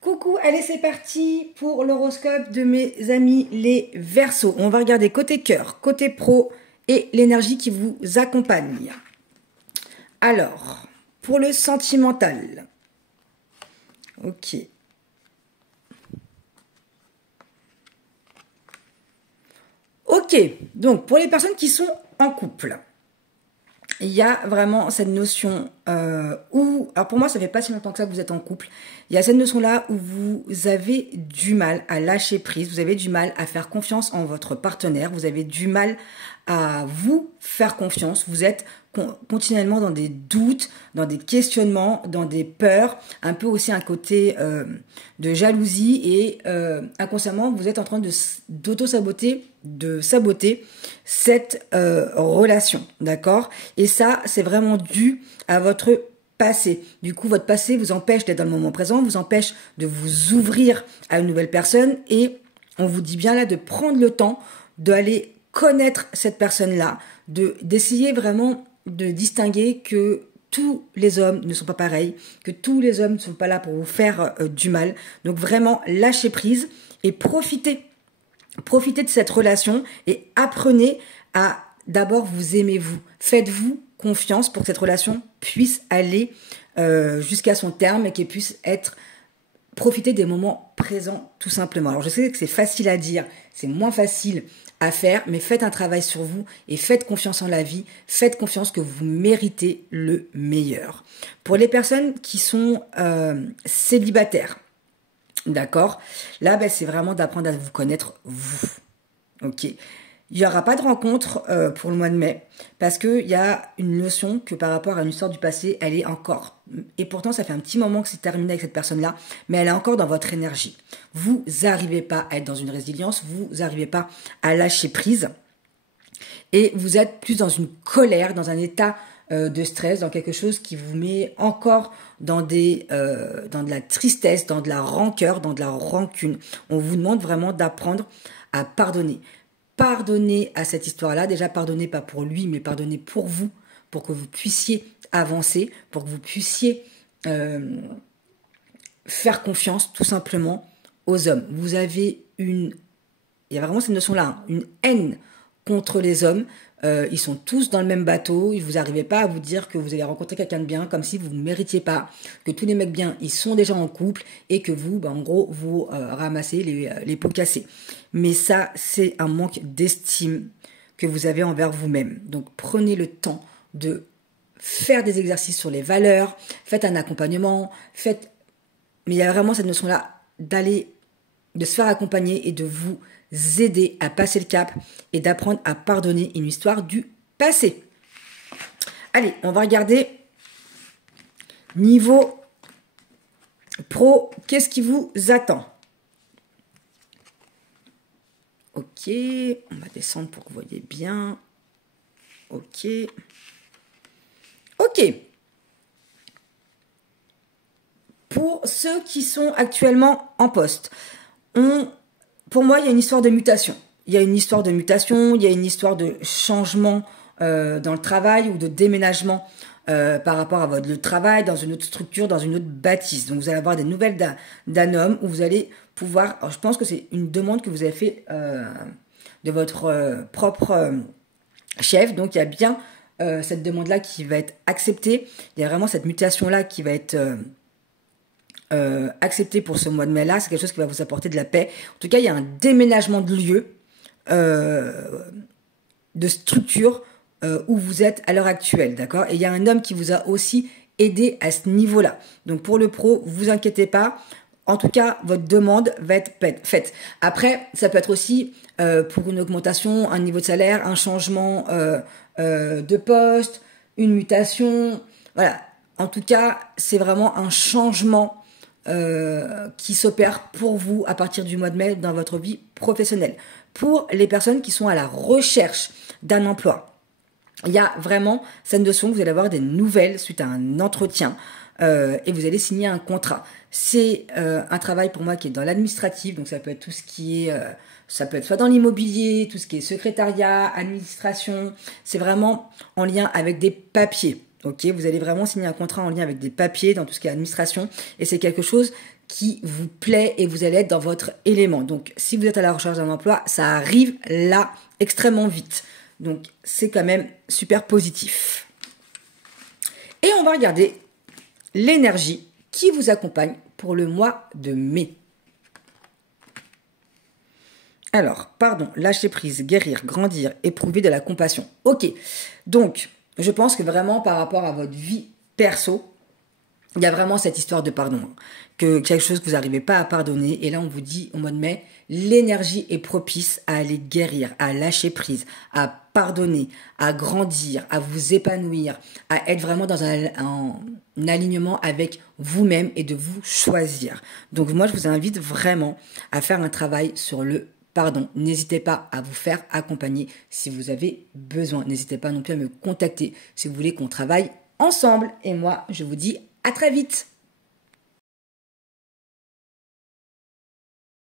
Coucou, allez c'est parti pour l'horoscope de mes amis les Verseaux. On va regarder côté cœur, côté pro et l'énergie qui vous accompagne. Alors, pour le sentimental. Ok. Ok, donc pour les personnes qui sont en couple, il y a vraiment cette notion où, alors pour moi ça fait pas si longtemps que ça que vous êtes en couple, il y a cette notion-là où vous avez du mal à lâcher prise, vous avez du mal à faire confiance en votre partenaire, vous avez du mal à vous faire confiance, vous êtes continuellement dans des doutes, dans des questionnements, dans des peurs, un peu aussi un côté de jalousie et inconsciemment vous êtes en train d'auto-saboter, de saboter cette relation, d'accord? Et ça, c'est vraiment dû à votre passé. Du coup, votre passé vous empêche d'être dans le moment présent, vous empêche de vous ouvrir à une nouvelle personne et on vous dit bien là de prendre le temps d'aller connaître cette personne-là, d'essayer vraiment de distinguer que tous les hommes ne sont pas pareils, que tous les hommes ne sont pas là pour vous faire du mal. Donc vraiment, lâchez prise et profitez de cette relation et apprenez à d'abord vous aimer vous. Faites-vous confiance pour que cette relation puisse aller jusqu'à son terme et qu'elle puisse être profiter des moments présents tout simplement. Alors je sais que c'est facile à dire, c'est moins facile à faire, mais faites un travail sur vous et faites confiance en la vie, faites confiance que vous méritez le meilleur. Pour les personnes qui sont célibataires, d'accord? Là, c'est vraiment d'apprendre à vous connaître, vous. Ok. Il n'y aura pas de rencontre pour le mois de mai parce qu'il y a une notion que par rapport à une histoire du passé, elle est encore. Et pourtant, ça fait un petit moment que c'est terminé avec cette personne-là, mais elle est encore dans votre énergie. Vous n'arrivez pas à être dans une résilience, vous n'arrivez pas à lâcher prise et vous êtes plus dans une colère, dans un état de stress, dans quelque chose qui vous met encore dans de la tristesse, dans de la rancœur, dans de la rancune. On vous demande vraiment d'apprendre à pardonner. Pardonnez à cette histoire-là. Déjà, pardonnez pas pour lui, mais pardonnez pour vous, pour que vous puissiez avancer, pour que vous puissiez faire confiance tout simplement aux hommes. Vous avez il y a vraiment cette notion-là, hein, une haine contre les hommes. Ils sont tous dans le même bateau. Vous n'arrivez pas à vous dire que vous allez rencontrer quelqu'un de bien, comme si vous ne méritiez pas, que tous les mecs bien, ils sont déjà en couple et que vous, en gros, vous ramassez les pots cassés. Mais ça, c'est un manque d'estime que vous avez envers vous-même. Donc, prenez le temps de faire des exercices sur les valeurs, faites un accompagnement, mais il y a vraiment cette notion-là de se faire accompagner et de vous aider à passer le cap et d'apprendre à pardonner une histoire du passé. Allez, on va regarder niveau pro, qu'est-ce qui vous attend? Ok, on va descendre pour que vous voyez bien. Ok. Ok. Pour ceux qui sont actuellement en poste, pour moi, il y a une histoire de mutation. Il y a une histoire de mutation, il y a une histoire de changement dans le travail ou de déménagement par rapport à votre travail, dans une autre structure, dans une autre bâtisse. Donc, vous allez avoir des nouvelles d'un homme où vous allez pouvoir... Alors, je pense que c'est une demande que vous avez fait de votre propre chef. Donc, il y a bien cette demande-là qui va être acceptée. Il y a vraiment cette mutation-là qui va être... accepté pour ce mois de mai-là, c'est quelque chose qui va vous apporter de la paix. En tout cas, il y a un déménagement de lieu, de structure où vous êtes à l'heure actuelle, d'accord? Et il y a un homme qui vous a aussi aidé à ce niveau-là. Donc pour le pro, vous inquiétez pas. En tout cas, votre demande va être faite. Après, ça peut être aussi pour une augmentation, un niveau de salaire, un changement de poste, une mutation. Voilà. En tout cas, c'est vraiment un changement qui s'opère pour vous à partir du mois de mai dans votre vie professionnelle. Pour les personnes qui sont à la recherche d'un emploi, il y a vraiment cette notion que vous allez avoir des nouvelles suite à un entretien et vous allez signer un contrat. C'est un travail pour moi qui est dans l'administratif, donc ça peut être tout ce qui est... ça peut être soit dans l'immobilier, tout ce qui est secrétariat, administration. C'est vraiment en lien avec des papiers. Ok, vous allez vraiment signer un contrat en lien avec des papiers dans tout ce qui est administration et c'est quelque chose qui vous plaît et vous allez être dans votre élément. Donc, si vous êtes à la recherche d'un emploi, ça arrive là extrêmement vite. Donc, c'est quand même super positif. Et on va regarder l'énergie qui vous accompagne pour le mois de mai. Alors, pardon, lâcher prise, guérir, grandir, éprouver de la compassion. Ok, donc, je pense que vraiment par rapport à votre vie perso, il y a vraiment cette histoire de pardon, que quelque chose que vous n'arrivez pas à pardonner. Et là, on vous dit au mois de mai, l'énergie est propice à aller guérir, à lâcher prise, à pardonner, à grandir, à vous épanouir, à être vraiment dans un alignement avec vous-même et de vous choisir. Donc moi, je vous invite vraiment à faire un travail sur le pardon. N'hésitez pas à vous faire accompagner si vous avez besoin. N'hésitez pas non plus à me contacter si vous voulez qu'on travaille ensemble. Et moi, je vous dis à très vite.